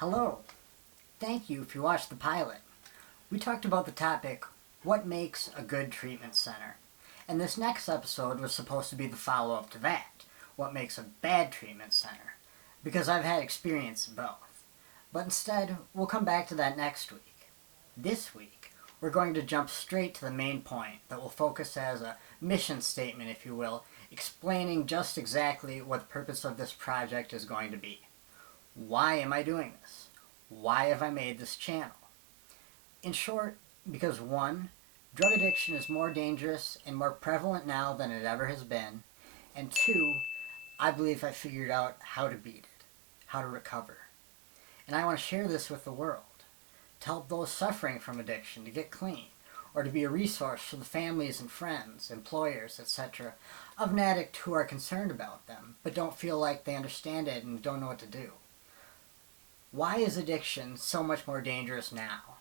Hello. Thank you if you watched the pilot. We talked about the topic, what makes a good treatment center? And this next episode was supposed to be the follow-up to that, what makes a bad treatment center? Because I've had experience in both. But instead, we'll come back to that next week. This week, we're going to jump straight to the main point that will focus as a mission statement, if you will, explaining just exactly what the purpose of this project is going to be. Why am I doing this? Why have I made this channel? In short, because 1, drug addiction is more dangerous and more prevalent now than it ever has been, and 2, I believe I figured out how to beat it, how to recover. And I want to share this with the world, to help those suffering from addiction to get clean, or to be a resource for the families and friends, employers, etc., of an addict who are concerned about them, but don't feel like they understand it and don't know what to do. Why is addiction so much more dangerous now?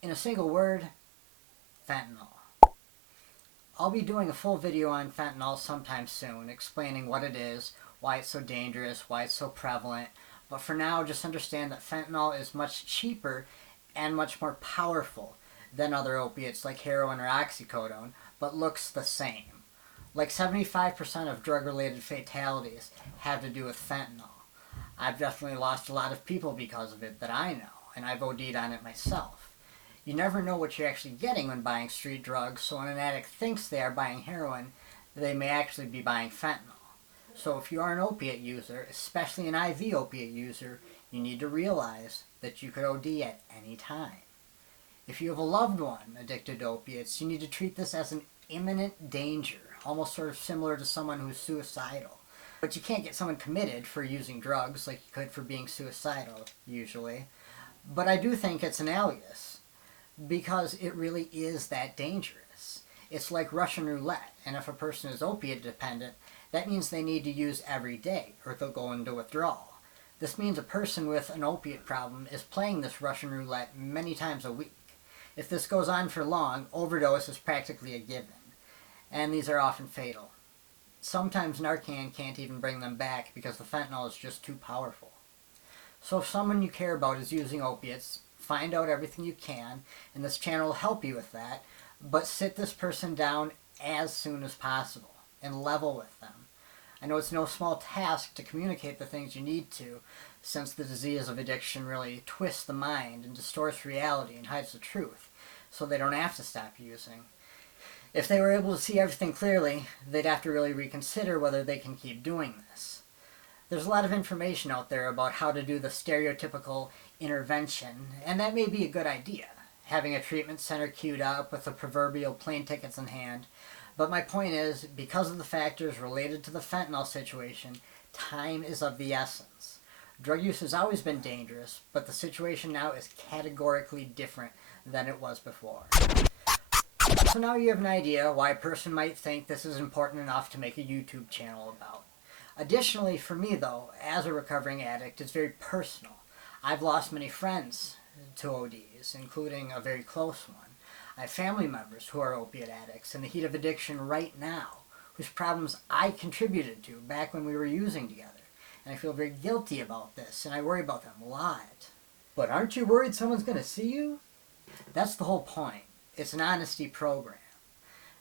In a single word, fentanyl. I'll be doing a full video on fentanyl sometime soon, explaining what it is, why it's so dangerous, why it's so prevalent, but for now just understand that fentanyl is much cheaper and much more powerful than other opiates like heroin or oxycodone, but looks the same. Like 75% of drug-related fatalities have to do with fentanyl. I've definitely lost a lot of people because of it that I know, and I've OD'd on it myself. You never know what you're actually getting when buying street drugs, so when an addict thinks they are buying heroin, they may actually be buying fentanyl. So if you are an opiate user, especially an IV opiate user, you need to realize that you could OD at any time. If you have a loved one addicted to opiates, you need to treat this as an imminent danger, almost sort of similar to someone who's suicidal. But you can't get someone committed for using drugs like you could for being suicidal, usually. But I do think it's analogous, because it really is that dangerous. It's like Russian roulette, and if a person is opiate dependent, that means they need to use every day, or they'll go into withdrawal. This means a person with an opiate problem is playing this Russian roulette many times a week. If this goes on for long, overdose is practically a given, and these are often fatal. Sometimes Narcan can't even bring them back because the fentanyl is just too powerful. So if someone you care about is using opiates, find out everything you can, and this channel will help you with that, but sit this person down as soon as possible and level with them. I know it's no small task to communicate the things you need to, since the disease of addiction really twists the mind and distorts reality and hides the truth, so they don't have to stop using. If they were able to see everything clearly, they'd have to really reconsider whether they can keep doing this. There's a lot of information out there about how to do the stereotypical intervention, and that may be a good idea, having a treatment center queued up with the proverbial plane tickets in hand. But my point is, because of the factors related to the fentanyl situation, time is of the essence. Drug use has always been dangerous, but the situation now is categorically different than it was before. So now you have an idea why a person might think this is important enough to make a YouTube channel about. Additionally, for me though, as a recovering addict, it's very personal. I've lost many friends to ODs, including a very close one. I have family members who are opiate addicts in the heat of addiction right now, whose problems I contributed to back when we were using together. And I feel very guilty about this, and I worry about them a lot. But aren't you worried someone's going to see you? That's the whole point. It's an honesty program.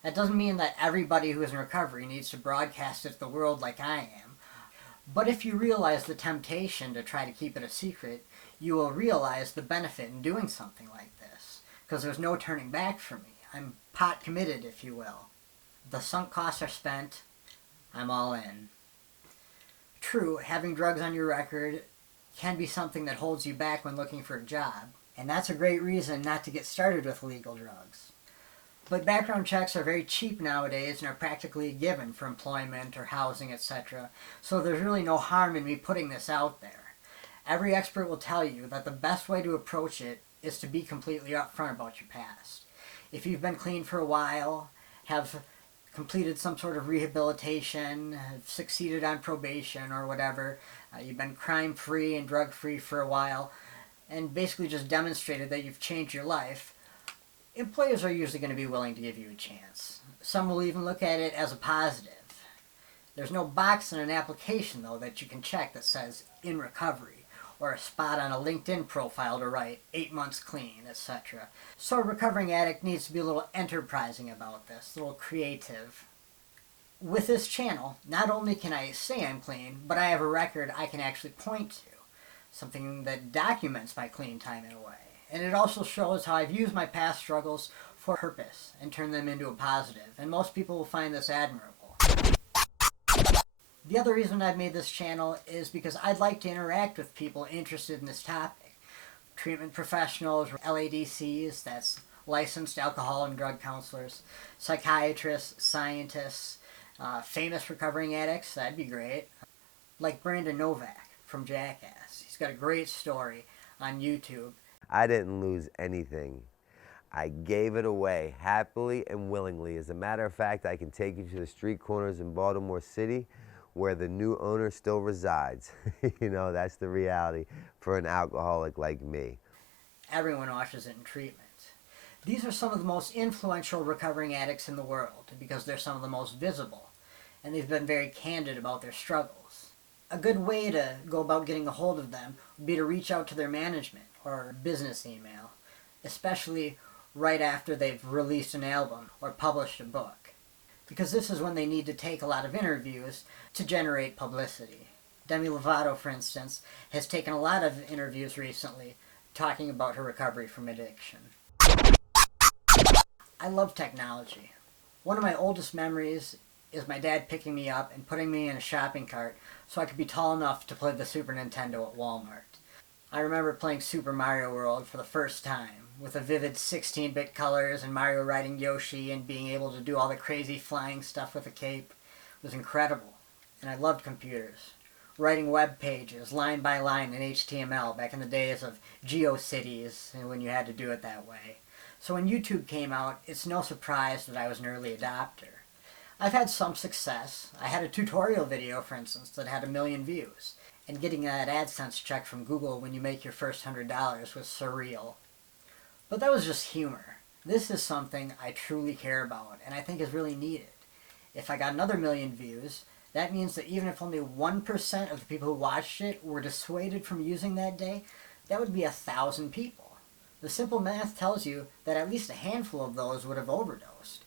That doesn't mean that everybody who is in recovery needs to broadcast it to the world like I am. But if you realize the temptation to try to keep it a secret, you will realize the benefit in doing something like this. Because there's no turning back for me. I'm pot committed, if you will. The sunk costs are spent. I'm all in. True, having drugs on your record can be something that holds you back when looking for a job. And that's a great reason not to get started with illegal drugs. But background checks are very cheap nowadays and are practically a given for employment or housing, etc. So there's really no harm in me putting this out there. Every expert will tell you that the best way to approach it is to be completely upfront about your past. If you've been clean for a while, have completed some sort of rehabilitation, have succeeded on probation or whatever, you've been crime-free and drug-free for a while, and basically just demonstrated that you've changed your life, employers are usually going to be willing to give you a chance. Some will even look at it as a positive. There's no box in an application, though, that you can check that says, in recovery, or a spot on a LinkedIn profile to write 8 months clean, etc. So a recovering addict needs to be a little enterprising about this, a little creative. With this channel, not only can I say I'm clean, but I have a record I can actually point to, something that documents my clean time in a way. And it also shows how I've used my past struggles for purpose and turned them into a positive, and most people will find this admirable. The other reason I've made this channel is because I'd like to interact with people interested in this topic. Treatment professionals, LADCs, that's licensed alcohol and drug counselors, psychiatrists, scientists, famous recovering addicts, that'd be great. Like Brandon Novak from Jackass. He's got a great story on YouTube. I didn't lose anything. I gave it away happily and willingly. As a matter of fact, I can take you to the street corners in Baltimore City where the new owner still resides. You know, that's the reality for an alcoholic like me. Everyone watches it in treatment. These are some of the most influential recovering addicts in the world because they're some of the most visible, and they've been very candid about their struggles. A good way to go about getting a hold of them would be to reach out to their management or business email, especially right after they've released an album or published a book, because this is when they need to take a lot of interviews to generate publicity. Demi Lovato, for instance, has taken a lot of interviews recently talking about her recovery from addiction. I love technology. One of my oldest memories is my dad picking me up and putting me in a shopping cart so I could be tall enough to play the Super Nintendo at Walmart. I remember playing Super Mario World for the first time, with the vivid 16-bit colors and Mario riding Yoshi and being able to do all the crazy flying stuff with a cape. It was incredible, and I loved computers. Writing web pages, line by line in HTML back in the days of GeoCities, and when you had to do it that way. So when YouTube came out, it's no surprise that I was an early adopter. I've had some success. I had a tutorial video, for instance, that had 1 million views. And getting that AdSense check from Google when you make your first $100 was surreal. But that was just humor. This is something I truly care about, and I think is really needed. If I got another 1 million views, that means that even if only 1% of the people who watched it were dissuaded from using that day, that would be 1,000 people. The simple math tells you that at least a handful of those would have overdosed.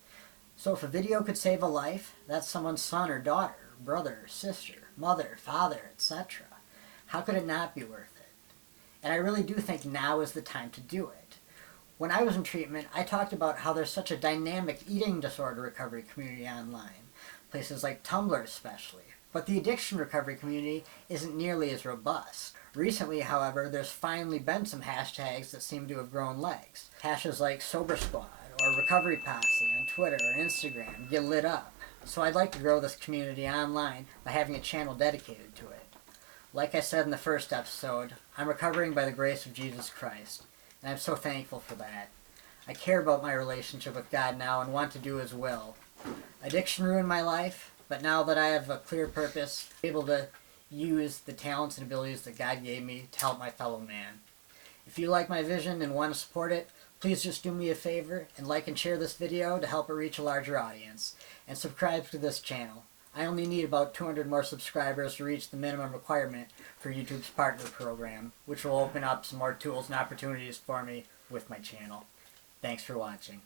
So if a video could save a life, that's someone's son or daughter, brother or sister, mother, father, etc. How could it not be worth it? And I really do think now is the time to do it. When I was in treatment, I talked about how there's such a dynamic eating disorder recovery community online, places like Tumblr especially. But the addiction recovery community isn't nearly as robust. Recently, however, there's finally been some hashtags that seem to have grown legs. Hashes like Sober Squad or Recovery Posse on Twitter or Instagram get lit up. So I'd like to grow this community online by having a channel dedicated to it. Like I said in the first episode, I'm recovering by the grace of Jesus Christ, and I'm so thankful for that. I care about my relationship with God now and want to do His will. Addiction ruined my life, but now that I have a clear purpose, I'm able to use the talents and abilities that God gave me to help my fellow man. If you like my vision and want to support it, please just do me a favor and like and share this video to help it reach a larger audience, and subscribe to this channel. I only need about 200 more subscribers to reach the minimum requirement for YouTube's partner program, which will open up some more tools and opportunities for me with my channel. Thanks for watching.